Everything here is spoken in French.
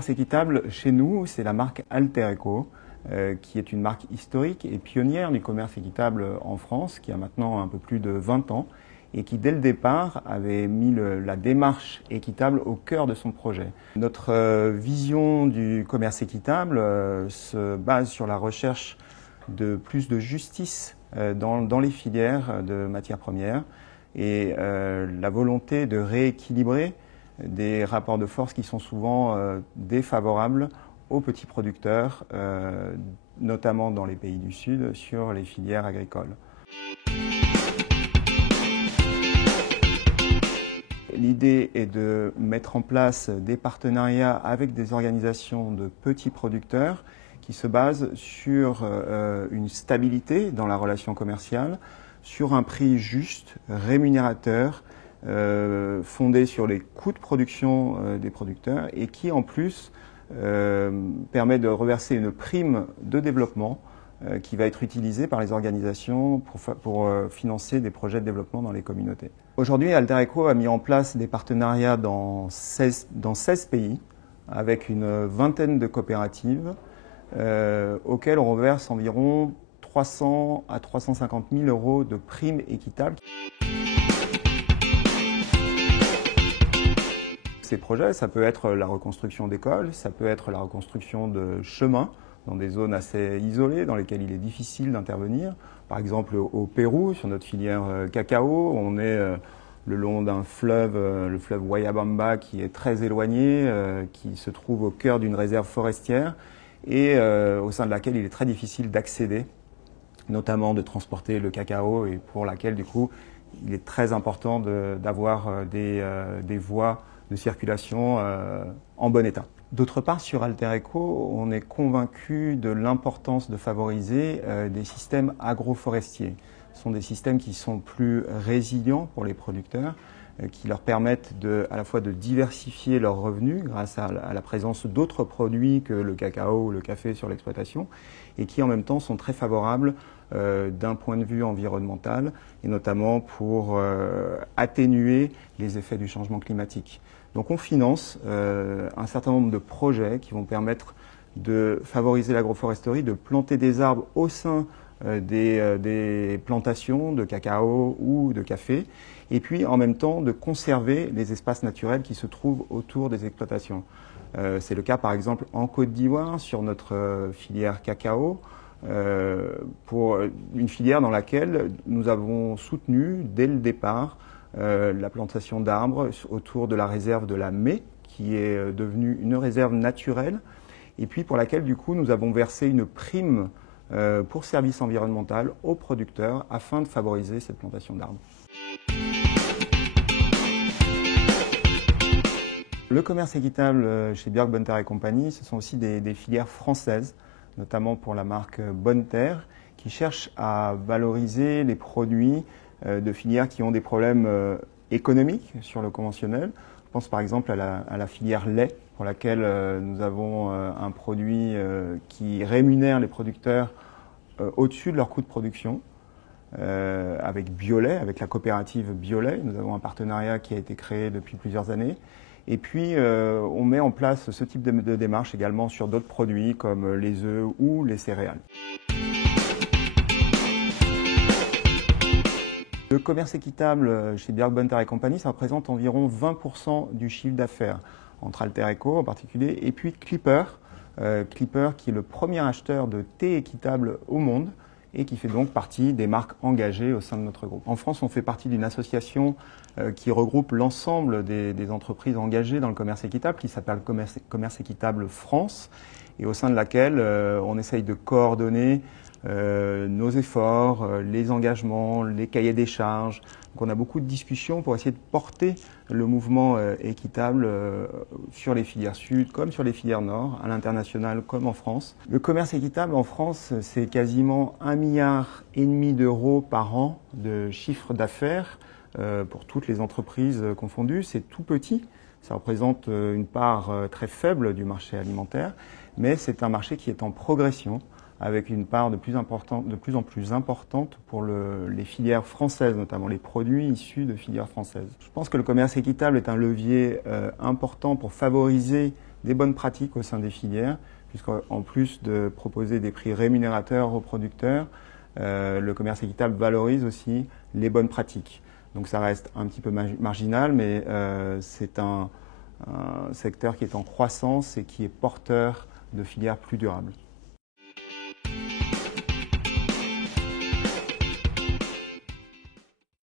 commerce équitable, chez nous, c'est la marque Altereco, qui est une marque historique et pionnière du commerce équitable en France, qui a maintenant un peu plus de 20 ans, et qui, dès le départ, avait mis la démarche équitable au cœur de son projet. Notre vision du commerce équitable se base sur la recherche de plus de justice dans les filières de matières premières et la volonté de rééquilibrer des rapports de force qui sont souvent défavorables aux petits producteurs, notamment dans les pays du Sud, sur les filières agricoles. L'idée est de mettre en place des partenariats avec des organisations de petits producteurs qui se basent sur une stabilité dans la relation commerciale, sur un prix juste, rémunérateur, fondé sur les coûts de production des producteurs et qui en plus permet de reverser une prime de développement qui va être utilisée par les organisations pour financer des projets de développement dans les communautés. Aujourd'hui, Altereco a mis en place des partenariats dans 16 pays avec une vingtaine de coopératives auxquelles on reverse environ 300 à 350 000 euros de primes équitables. Ces projets, ça peut être la reconstruction d'écoles, ça peut être la reconstruction de chemins dans des zones assez isolées dans lesquelles il est difficile d'intervenir. Par exemple au Pérou, sur notre filière cacao, on est le long d'un fleuve, le fleuve Guayabamba, qui est très éloigné, qui se trouve au cœur d'une réserve forestière et au sein de laquelle il est très difficile d'accéder, notamment de transporter le cacao et pour laquelle du coup il est très important d'avoir des voies de circulation en bon état. D'autre part, sur Altereco, on est convaincu de l'importance de favoriser des systèmes agroforestiers. Ce sont des systèmes qui sont plus résilients pour les producteurs, qui leur permettent à la fois de diversifier leurs revenus grâce à la présence d'autres produits que le cacao ou le café sur l'exploitation, et qui en même temps sont très favorables d'un point de vue environnemental, et notamment pour atténuer les effets du changement climatique. Donc on finance un certain nombre de projets qui vont permettre de favoriser l'agroforesterie, de planter des arbres au sein des plantations de cacao ou de café, et puis en même temps de conserver les espaces naturels qui se trouvent autour des exploitations. C'est le cas par exemple en Côte d'Ivoire sur notre filière cacao, pour une filière dans laquelle nous avons soutenu dès le départ la plantation d'arbres autour de la réserve de la Mée, qui est devenue une réserve naturelle, et puis pour laquelle du coup nous avons versé une prime pour service environnemental aux producteurs afin de favoriser cette plantation d'arbres. Le commerce équitable chez Björk Bonne Terre et compagnie, ce sont aussi des filières françaises, notamment pour la marque Bonne Terre, qui cherchent à valoriser les produits de filières qui ont des problèmes économiques sur le conventionnel. Je pense par exemple à la filière lait, pour laquelle nous avons un produit qui rémunère les producteurs au-dessus de leur coût de production, avec Biolait, avec la coopérative Biolait. Nous avons un partenariat qui a été créé depuis plusieurs années. Et puis, on met en place ce type de démarche également sur d'autres produits comme les œufs ou les céréales. Le commerce équitable chez Björk Bonne Terre et compagnie, ça représente environ 20% du chiffre d'affaires entre Altereco en particulier et puis Clipper. Clipper qui est le premier acheteur de thé équitable au monde et qui fait donc partie des marques engagées au sein de notre groupe. En France, on fait partie d'une association qui regroupe l'ensemble des entreprises engagées dans le commerce équitable, qui s'appelle Commerce Équitable France, et au sein de laquelle on essaye de coordonner nos efforts, les engagements, les cahiers des charges. Donc on a beaucoup de discussions pour essayer de porter le mouvement équitable sur les filières sud comme sur les filières nord, à l'international comme en France. Le commerce équitable en France, c'est quasiment 1,5 milliard d'euros par an de chiffre d'affaires pour toutes les entreprises confondues. C'est tout petit, ça représente une part très faible du marché alimentaire, mais c'est un marché qui est en progression, avec une part de plus en plus importante pour les filières françaises, notamment les produits issus de filières françaises. Je pense que le commerce équitable est un levier important pour favoriser des bonnes pratiques au sein des filières, puisqu'en plus de proposer des prix rémunérateurs aux producteurs, le commerce équitable valorise aussi les bonnes pratiques. Donc ça reste un petit peu marginal, mais c'est un secteur qui est en croissance et qui est porteur de filières plus durables.